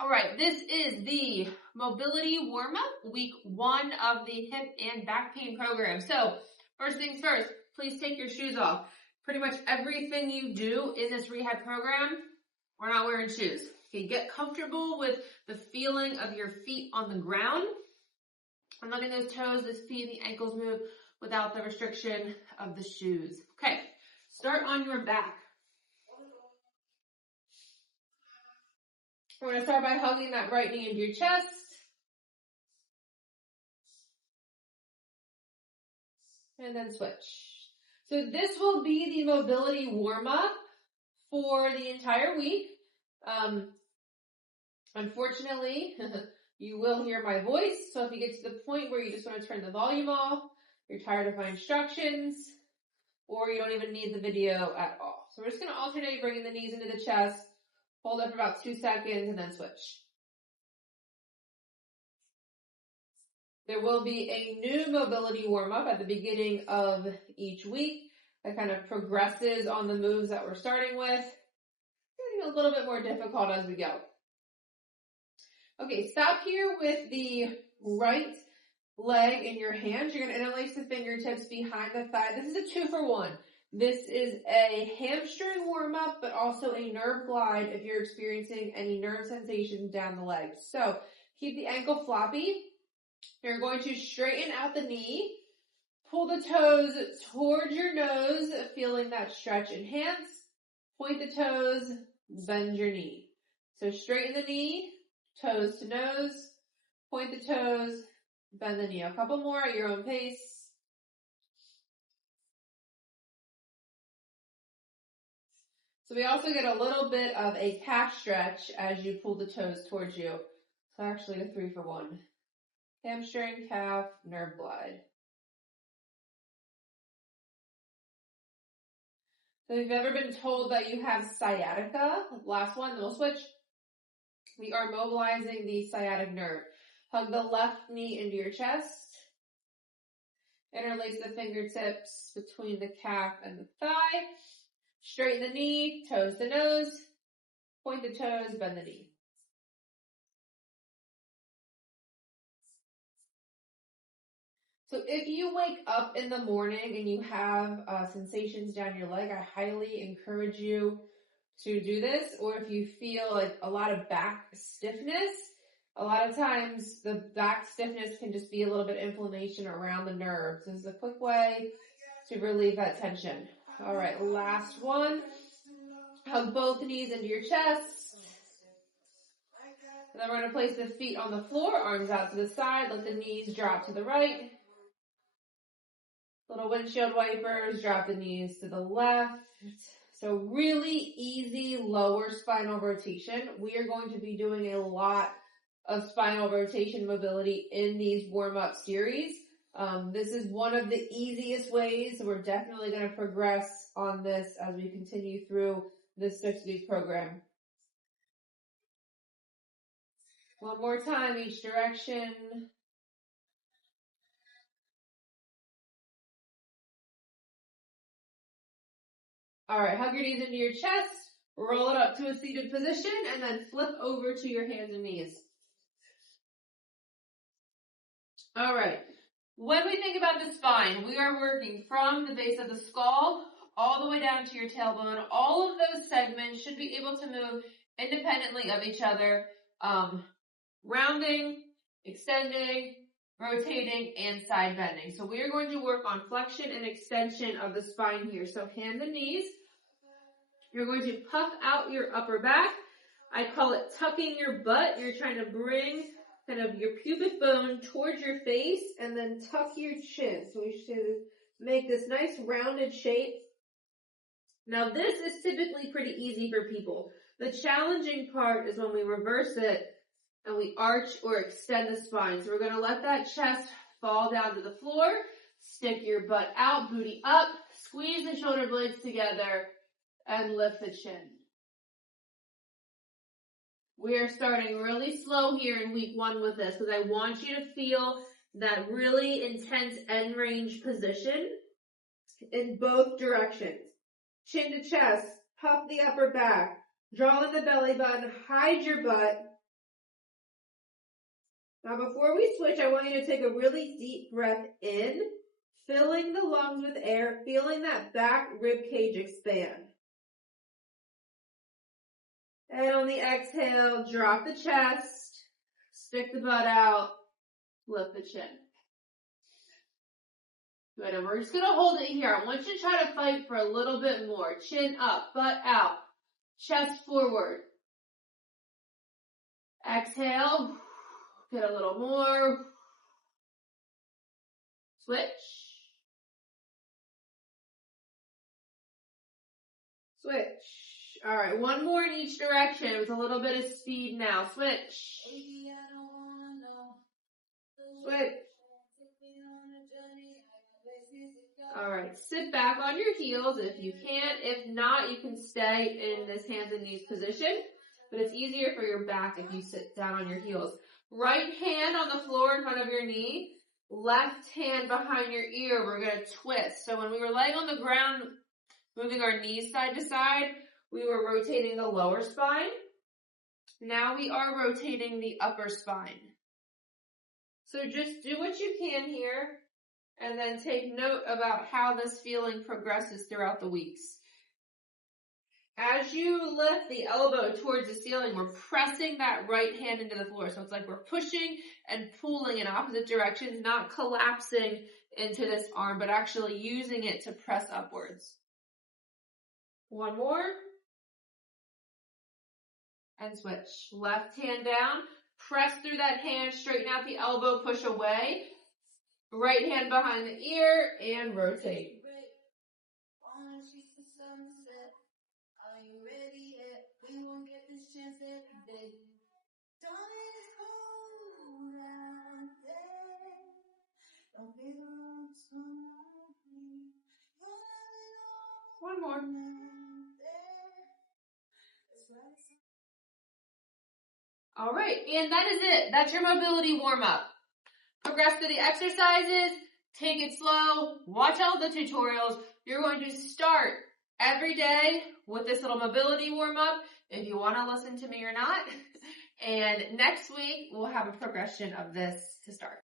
All right, this is the mobility warm-up, week 1 of the hip and back pain program. So first things first, please take your shoes off. Pretty much everything you do in this rehab program, we're not wearing shoes. Okay, get comfortable with the feeling of your feet on the ground. And letting those toes, the feet, and the ankles move without the restriction of the shoes. Okay, start on your back. We're going to start by hugging that right knee into your chest. And then switch. So this will be the mobility warm-up for the entire week. Unfortunately, you will hear my voice. So if you get to the point where you just want to turn the volume off, you're tired of my instructions, or you don't even need the video at all. So we're just going to alternate bringing the knees into the chest. Hold it for about 2 seconds and then switch. There will be a new mobility warm-up at the beginning of each week that kind of progresses on the moves that we're starting with. Getting a little bit more difficult as we go. Okay, stop here with the right leg in your hands. You're going to interlace the fingertips behind the thigh. This is a 2-for-1. This is a hamstring warm-up, but also a nerve glide if you're experiencing any nerve sensations down the leg. So keep the ankle floppy. You're going to straighten out the knee. Pull the toes towards your nose, feeling that stretch in hands. Point the toes, bend your knee. So straighten the knee, toes to nose. Point the toes, bend the knee. A couple more at your own pace. So we also get a little bit of a calf stretch as you pull the toes towards you. So actually a 3-for-1. Hamstring, calf, nerve glide. So if you've ever been told that you have sciatica, last one, then we'll switch. We are mobilizing the sciatic nerve. Hug the left knee into your chest. Interlace the fingertips between the calf and the thigh. Straighten the knee, toes to nose. Point the toes, bend the knee. So if you wake up in the morning and you have sensations down your leg, I highly encourage you to do this. Or if you feel like a lot of back stiffness, a lot of times the back stiffness can just be a little bit of inflammation around the nerves. This is a quick way to relieve that tension. All right, last one. Hug both knees into your chest. And then we're going to place the feet on the floor, arms out to the side. Let the knees drop to the right. Little windshield wipers, drop the knees to the left. So really easy lower spinal rotation. We are going to be doing a lot of spinal rotation mobility in these warm-up series. This is one of the easiest ways. We're definitely going to progress on this as we continue through this 6-week program. One more time, each direction. All right, hug your knees into your chest, roll it up to a seated position, and then flip over to your hands and knees. All right, when we think about the spine, we are working from the base of the skull all the way down to your tailbone. All of those segments should be able to move independently of each other, rounding, extending, rotating, and side bending. So we are going to work on flexion and extension of the spine here. So hand and knees. You're going to puff out your upper back. I call it tucking your butt. You're trying to bring kind of your pubic bone towards your face and then tuck your chin. So we should make this nice rounded shape. Now this is typically pretty easy for people. The challenging part is when we reverse it and we arch or extend the spine. So we're going to let that chest fall down to the floor. Stick your butt out, booty up, squeeze the shoulder blades together, and lift the chin. We are starting really slow here in week 1 with this because I want you to feel that really intense end range position in both directions. Chin to chest, puff the upper back, draw in the belly button, hide your butt, Now before we switch, I want you to take a really deep breath in, filling the lungs with air, feeling that back rib cage expand. And on the exhale, drop the chest, stick the butt out, lift the chin. Good, and we're just going to hold it here. I want you to try to fight for a little bit more. Chin up, butt out, chest forward. Exhale, get a little more. Switch. Switch. All right, one more in each direction with a little bit of speed now. Switch. Switch. All right, sit back on your heels if you can. If not, you can stay in this hands and knees position, but it's easier for your back if you sit down on your heels. Right hand on the floor in front of your knee, left hand behind your ear. We're going to twist. So when we were laying on the ground, moving our knees side to side, we were rotating the lower spine. Now we are rotating the upper spine. So just do what you can here. And then take note about how this feeling progresses throughout the weeks. As you lift the elbow towards the ceiling, we're pressing that right hand into the floor. So it's like we're pushing and pulling in opposite directions, not collapsing into this arm, but actually using it to press upwards. One more. And switch. Left hand down. Press through that hand, straighten out the elbow, push away. Right hand behind the ear and rotate. One more. All right, and that is it. That's your mobility warm-up. Progress through the exercises, take it slow, watch all the tutorials. You're going to start every day with this little mobility warm-up if you want to listen to me or not. And next week, we'll have a progression of this to start.